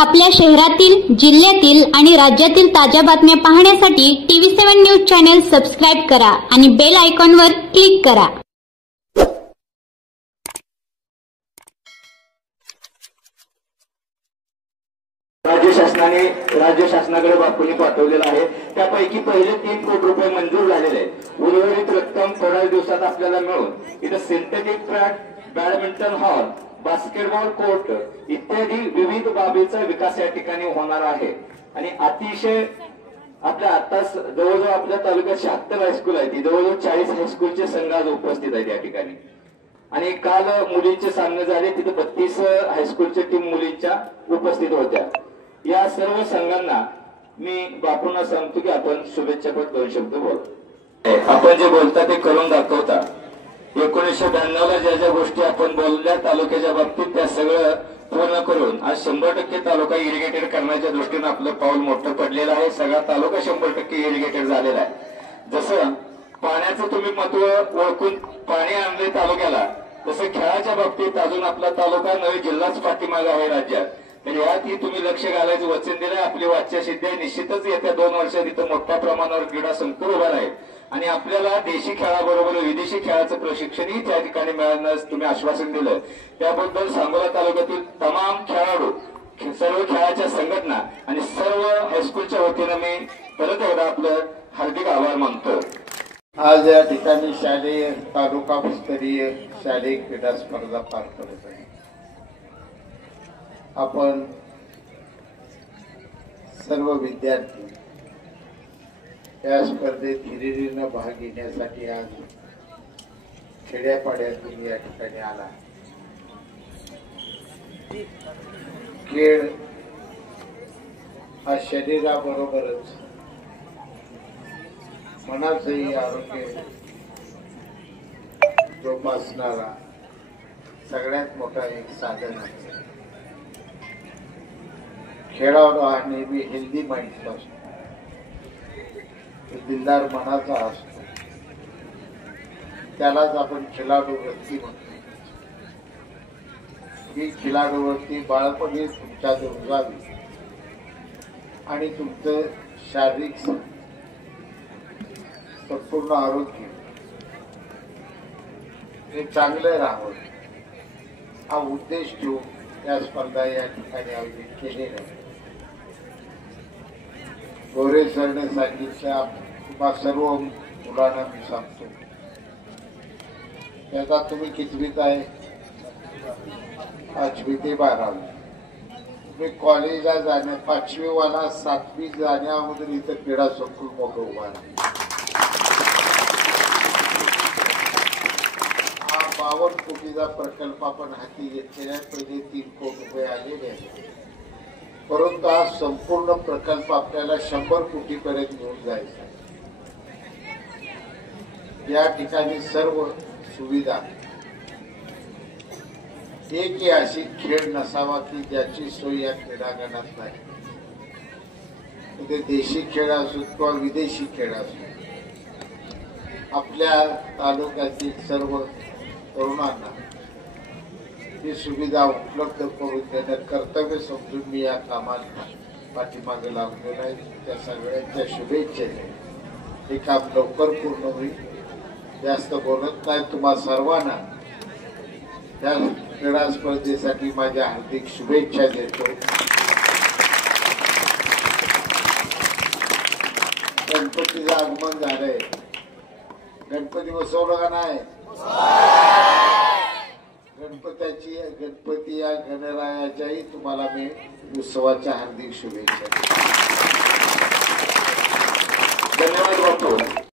आपल्या शहरातील, जिल्ह्यातील आणि राज्यातील ताज्या बातम्या पाहण्यासाठी TV7 न्यूज चॅनल सबस्क्राइब करा आणि बेल आयकॉनवर क्लिक करा। राज्य शासनाकडे बापूंनी पाठवलेला आहे। त्यापैकी पहिले 3 कोटी रुपये मंजूर झालेले आहेत। उर्वरित रक्कम थोड्या दिवसात आपल्याला मिळून इथे synthetic track, badminton hall, basketball court इत्यादी विविध बाबीचा विकास या ठिकाणी होणार आहे। आणि अतिशय आपल्या आता जवळजवळ आपल्या तालुक्यात 76 हायस्कूल आहेत, जवळजवळ 40 हायस्कूलचे संघ आज उपस्थित आहेत या ठिकाणी। आणि काल मुलींचे सामने झाले, तिथे 32 हायस्कूलच्या टीम मुलींच्या उपस्थित होत्या। या सर्व संघांना मी बापूंना सांगतो की आपण शुभेच्छापत्र 2 शब्द बोल। आपण जे बोलता ते करून दाखवता। 1992 ला ज्या ज्या गोष्टी आपण बोलल्या तालुक्याच्या बाबतीत त्या सगळं पूर्ण करून आज 100% तालुका इरिगेटेड करण्याच्या दृष्टीने आपलं पाऊल मोठं पडलेलं आहे। सगळा तालुका 100% इरिगेटेड झालेला आहे। जसं पाण्याचं तुम्ही महत्व ओळखून पाणी आणले तालुक्याला, तसं खेळाच्या बाबतीत अजून आपला तालुका नवी जिल्हाच पाठीमागे आहे राज्यात। तर यातही तुम्ही लक्ष घालायचं वचन दिलंय। आपली वाच्यसिद्धी आहे, निश्चितच येत्या 2 वर्षात इथं मोठ्या प्रमाणावर क्रीडा संकुल उभा आहे आणि आपल्याला देशी खेळाबरोबर विदेशी खेळाचं प्रशिक्षणही त्या ठिकाणी मिळण्यास तुम्ही आश्वासन दिलं। त्याबद्दल सांगोला तालुक्यातील तमाम खेळाडू, सर्व खेळाच्या संघटना आणि सर्व हायस्कूलच्या वतीनं मी परत एकदा आपलं हार्दिक आभार मानतो। आज या ठिकाणी शालेय तालुकास्तरीय शालेय क्रीडा स्पर्धा पार पडत आहे। आपण सर्व विद्यार्थी या स्पर्धेत हिरिरीनं भाग घेण्यासाठी आज खेड्यापाड्यातून या ठिकाणी आला। खेळ हा शरीराबरोबरच मनाचंही आरोग्य जोपासणारा सगळ्यात मोठा एक साधन आहे। खेळाडू हा नेहमी हेल्दी माइंडचा असतो, दिलदार मनाचा असतो, त्यालाच आपण खिलाडू वृत्ती म्हणतो। ही खिलाडू वृत्ती बाळपणी तुमच्यात रुजावी आणि तुमचं शारीरिक संपूर्ण आरोग्य हे चांगलं राहावं हा उद्देश ठेवून या स्पर्धा या ठिकाणी आयोजित केलेल्या आहे। गोरे सरने सांगितलं, तुम्हा सर्व मुलांना मी सांगतो, त्याचा तुम्ही कितवीत आहे? 5वी ते 12वी। तुम्ही कॉलेजला जाण्या 5वी वाला 7वी जाण्या अगोदर इथं क्रीडा संकुल मोठं उभा आहे। हा 52 कोटीचा प्रकल्प आपण हाती घेतलेला आहे। पहिले 3 कोटी रुपये आलेले आहेत, परंतु हा संपूर्ण प्रकल्प आपल्याला 100 कोटीपर्यंत घेऊन जायचा आहे। या ठिकाणी सर्व सुविधा, एकही अशी खेळ नसावा की ज्याची सोय या क्रीडांगणात नाही। ते देशी खेळ असो किंवा विदेशी खेळ असो, आपल्या तालुक्यातील सर्व तरुणांना ही सुविधा उपलब्ध करून देणं कर्तव्य समजून मी या कामाला पाठीमागे लागलेला आहे। त्या सगळ्यांच्या शुभेच्छेने हे काम लवकर पूर्ण होईल। जास्त बोलत नाही, तुम्हा सर्वांना या क्रीडा स्पर्धेसाठी माझ्या हार्दिक शुभेच्छा देतो। गणपतीचं आगमन झालंय, गणपती बसवलं का नाही? गणपती या गणरायाच्याही तुम्हाला मी उत्सवाच्या हार्दिक शुभेच्छा। धन्यवाद बापू।